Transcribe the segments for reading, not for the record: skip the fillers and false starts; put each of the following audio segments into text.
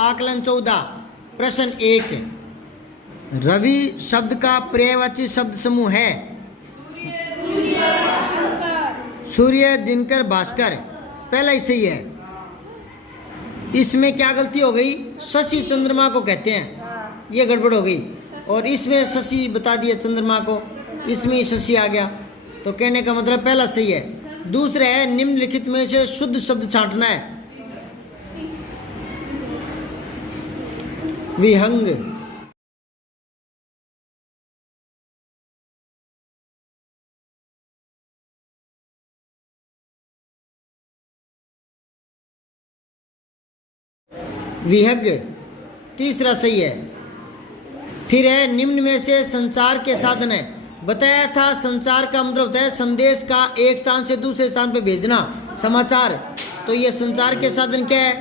आकलन 14 प्रश्न 1 रवि शब्द का पर्यायवाची शब्द समूह है सूर्य, दिनकर, भास्कर। पहला ही सही है। इसमें क्या गलती हो गई? शशि चंद्रमा को कहते हैं, ये गड़बड़ हो गई। और इसमें शशि बता दिया चंद्रमा को, इसमें ही शशि आ गया। तो कहने का मतलब पहला सही है। दूसरा है निम्नलिखित में से शुद्ध शब्द छांटना है। विहंग, विहग तीसरा सही है। फिर है निम्न में से संचार के साधन है। बताया था संचार का मतलब होता है संदेश का एक स्थान से दूसरे स्थान पर भेजना, समाचार। तो ये संचार के साधन क्या है?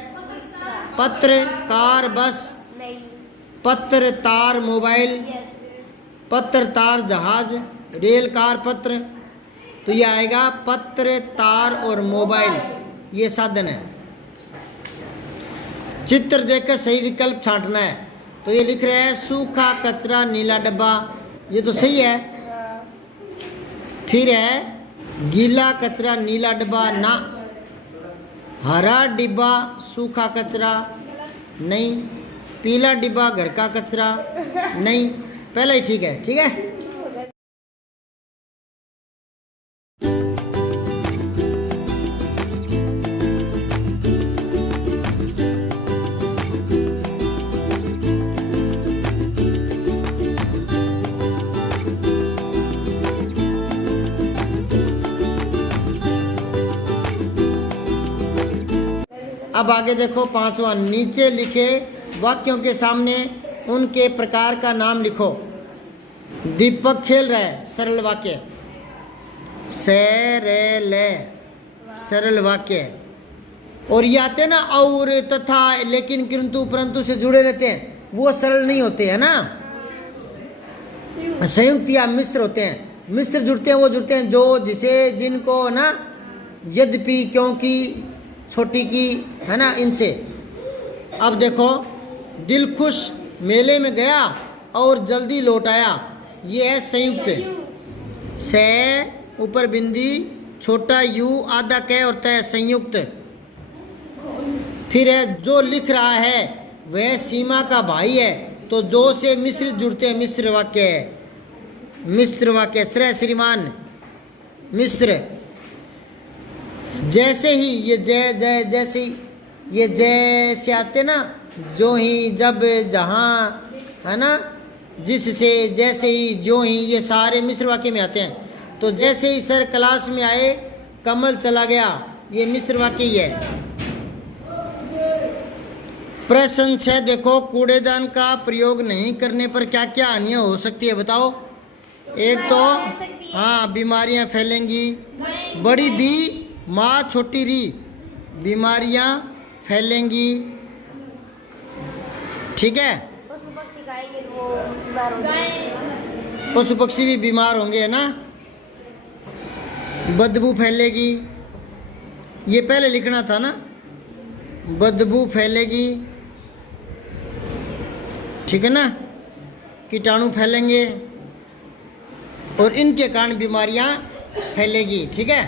पत्र, कार, बस, पत्र, तार, मोबाइल, पत्र, तार, जहाज, रेल, कार, पत्र। तो ये आएगा पत्र, तार और मोबाइल, ये साधन है। चित्र देखकर सही विकल्प छांटना है। तो ये लिख रहे हैं सूखा कचरा, नीला डब्बा, ये तो सही है। फिर है गीला कचरा, नीला डब्बा ना, हरा डिब्बा, सूखा कचरा नहीं, पीला डिब्बा, घर का कचरा नहीं। पहला ही ठीक है। ठीक है, अब आगे देखो पांचवा, नीचे लिखे वाक्यों के सामने उनके प्रकार का नाम लिखो। दीपक खेल रहा है, सरल वाक्य। सरल, सरल वाक्य। और ये आते हैं ना और, तथा, लेकिन, किंतु, परंतु से जुड़े रहते हैं, वो सरल नहीं होते हैं ना, संयुक्त या मिश्र होते हैं। मिश्र जुड़ते हैं, वो जुड़ते हैं जो, जिसे, जिनको ना, यद्यपि, क्योंकि, छोटी की, है ना, इनसे। अब देखो दिल खुश मेले में गया और जल्दी लौट आया, ये है संयुक्त। से ऊपर बिंदी, छोटा यू, आधा कै होता है संयुक्त। फिर है जो लिख रहा है वह सीमा का भाई है, तो जो से मिश्र जुड़ते हैं, मिश्र वाक्य है। मिश्र वाक्य, श्रेय, श्रीमान, मिश्र। जैसे ही, ये जय, जय, जैसे ही, ये जैसे आते ना, जो ही, जब, जहाँ, है ना, जिससे, जैसे ही, जो ही, ये सारे मिश्र वाक्य में आते हैं। तो जैसे ही सर क्लास में आए कमल चला गया, ये मिश्र वाक्य ही है। प्रश्न 6 देखो, कूड़ेदान का प्रयोग नहीं करने पर क्या क्या हानियां हो सकती है बताओ। एक तो हाँ बीमारियां फैलेंगी, बड़ी बी, माँ छोटी री, बीमारियां फैलेंगी। ठीक है, पशु पक्षी खाएंगे तो वो बीमार हो जाएंगे। पशु पक्षी भी बीमार होंगे, है ना। बदबू फैलेगी, ये पहले लिखना था ना, बदबू फैलेगी। ठीक है ना, कीटाणु फैलेंगे और इनके कारण बीमारियां फैलेगी। ठीक है।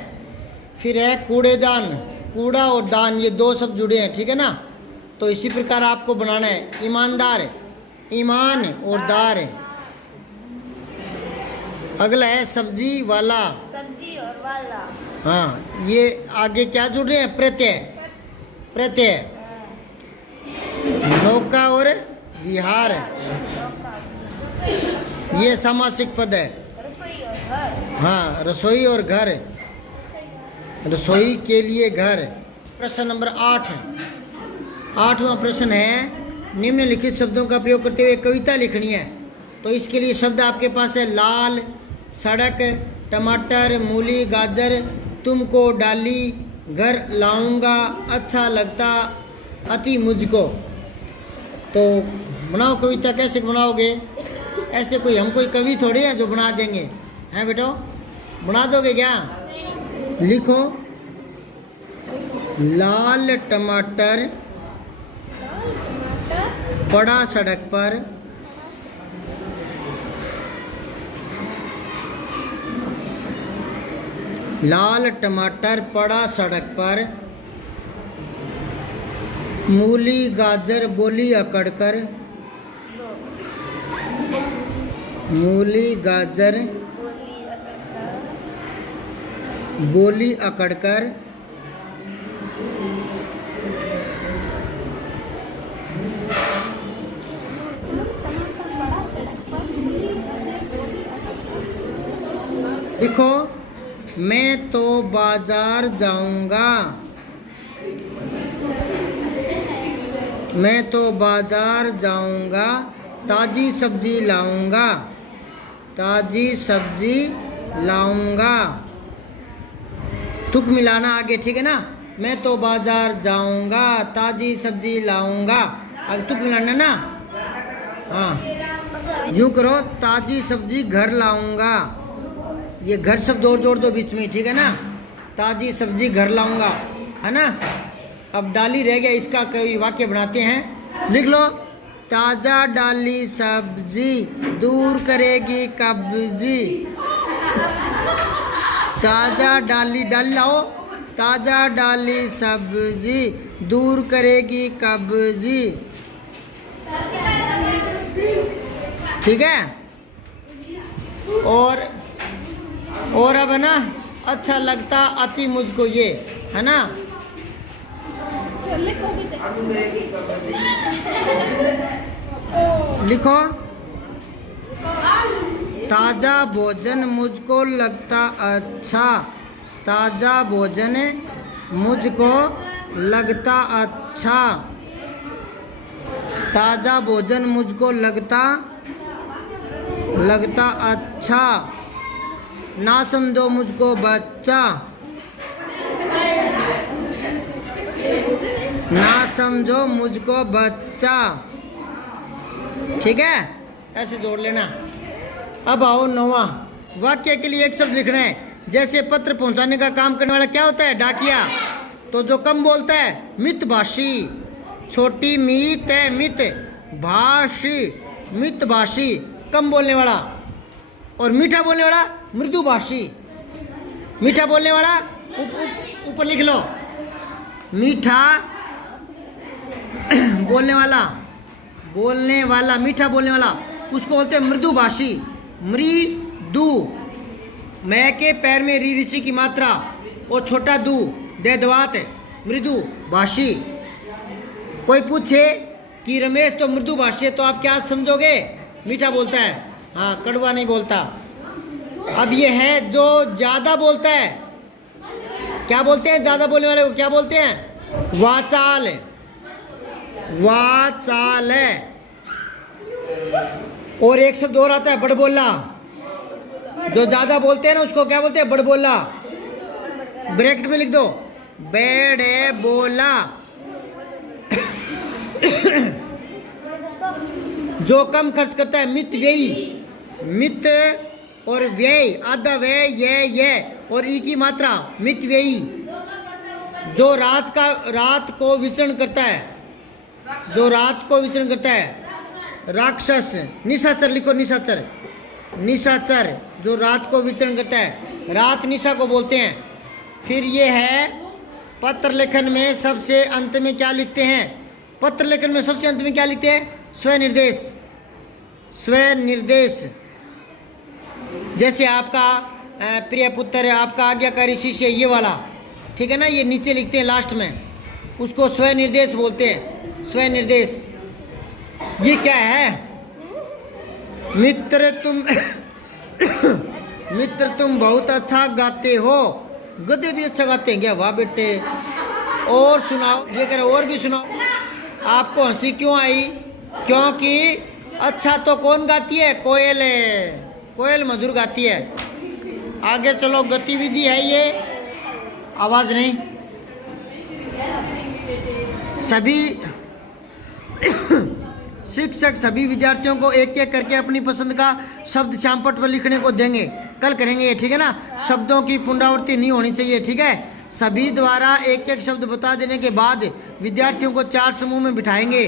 फिर है कूड़ेदान, कूड़ा और दान, ये दो शब्द जुड़े हैं। ठीक है ना, तो इसी प्रकार आपको बनाना है। ईमानदार, ईमान और दार। अगला है सब्जी वाला, सब्जी और वाला। हाँ, ये आगे क्या जुड़ रहे हैं, प्रत्यय, प्रत्यय। नौका और विहार, ये सामासिक पद है। रसोई और घर। हाँ, रसोई और घर, रसोई के लिए घर। प्रश्न नंबर 8 है। 8वां प्रश्न है, निम्नलिखित शब्दों का प्रयोग करते हुए कविता लिखनी है। तो इसके लिए शब्द आपके पास है लाल, सड़क, टमाटर, मूली, गाजर, तुमको, डाली, घर लाऊंगा, अच्छा लगता, अति मुझको। तो बनाओ कविता। कैसे बनाओगे? ऐसे कोई हम कोई कवि थोड़े हैं जो बना देंगे, हैं बेटो? बना दोगे क्या? लिखो, लाल टमाटर, पड़ा सड़क पर, लाल टमाटर पड़ा सड़क पर, मूली गाजर बोली अकड़कर, मूली गाजर बोली अकड़कर, लिखो मैं तो बाजार जाऊंगा, मैं तो बाजार जाऊंगा, ताजी सब्जी लाऊंगा, ताजी सब्जी लाऊंगा। तुक मिलाना आगे, ठीक है ना। मैं तो बाजार जाऊंगा, ताजी सब्जी लाऊंगा, आगे तुक मिलाना ना। हाँ यूं करो, ताजी सब्जी घर लाऊंगा, ये घर शब्द और जोड़ दो बीच में, ठीक है ना। ताजी सब्जी घर लाऊंगा, है ना। अब डाली रह गया, इसका कोई वाक्य बनाते हैं। लिख लो, ताजा डाली सब्जी दूर करेगी कब्जी। ताजा डाली, डाली लाओ, ताजा डाली सब्जी दूर करेगी कब्जी, ठीक है। और अब है ना, अच्छा लगता अति मुझको ये, है ना। लिखो, ताजा भोजन मुझको लगता अच्छा, ताजा भोजन मुझको लगता अच्छा, ताजा भोजन मुझको लगता अच्छा, ना समझो मुझको बच्चा, ना समझो मुझको बच्चा, ठीक है। ऐसे जोड़ लेना। अब आओ नौवां, वाक्य के लिए एक शब्द लिखना है। जैसे पत्र पहुंचाने का काम करने वाला क्या होता है, डाकिया। तो जो कम बोलता है मितभाषी, छोटी मीत है मित भाषी, मितभाषी कम बोलने वाला। और मीठा बोलने वाला मृदुभाषी, मीठा बोलने वाला ऊपर लिख लो, मीठा बोलने वाला, मीठा बोलने वाला उसको बोलते हैं मृदुभाषी। मृदु, मैं के पैर में री ऋषि की मात्रा और छोटा दू दे दवात है, मृदु भाषी। कोई पूछे कि रमेश तो मृदु भाषी है, तो आप क्या समझोगे, मीठा बोलता है, हाँ कड़वा नहीं बोलता। अब ये है जो ज्यादा बोलता है, क्या बोलते हैं ज्यादा बोलने वाले को, क्या बोलते हैं, वाचाल, वाचाल है। और एक शब्द और आता है बड़बोला, जो ज्यादा बोलते हैं ना उसको क्या बोलते हैं, बड़बोला। ब्रैकेट में लिख दो, बेड़े बोला। जो कम खर्च करता है मित व्ययी, मित और व्यय, आधा व्यय ये और ई की मात्रा मित व्ययी। जो रात को विचरण करता है, जो रात को विचरण करता है, राक्षस। निशाचर लिखो, निशाचर, निशाचर जो रात को विचरण करता है, रात निशा को बोलते हैं। फिर ये है पत्र लेखन में सबसे अंत में क्या लिखते हैं, पत्र लेखन में सबसे अंत में क्या लिखते हैं, स्वनिर्देश, स्वनिर्देश। जैसे आपका प्रिय पुत्र, आपका आज्ञाकारी शिष्य, ये वाला, ठीक है ना, ये नीचे लिखते हैं लास्ट में, उसको स्वनिर्देश बोलते हैं, स्वनिर्देश। ये क्या है, मित्र तुम बहुत अच्छा गाते हो। गधे भी अच्छा गाते हैं क्या, वाह बेटे। और सुनाओ, ये कह रहे और भी सुनाओ। आपको हंसी क्यों आई, क्योंकि अच्छा तो कौन गाती है, कोयल है, कोयल मधुर गाती है। आगे चलो, गतिविधि है ये, आवाज नहीं। सभी शिक्षक सभी विद्यार्थियों को एक एक करके अपनी पसंद का शब्द श्यामपट्ट पर लिखने को देंगे, कल करेंगे ये, ठीक है ना। शब्दों की पुनरावृत्ति नहीं होनी चाहिए, ठीक है। सभी द्वारा एक एक शब्द बता देने के बाद विद्यार्थियों को 4 समूह में बिठाएंगे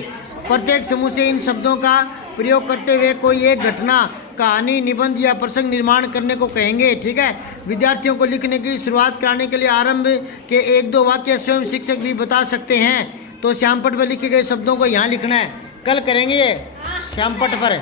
प्रत्येक समूह से इन शब्दों का प्रयोग करते हुए कोई एक घटना, कहानी, निबंध या प्रसंग निर्माण करने को कहेंगे। ठीक है, विद्यार्थियों को लिखने की शुरुआत कराने के लिए आरंभ के 1-2 वाक्य स्वयं शिक्षक भी बता सकते हैं। तो श्यामपट्ट पर लिखे गए शब्दों को यहाँ लिखना है। कल करेंगे ये श्यामपट्ट पर।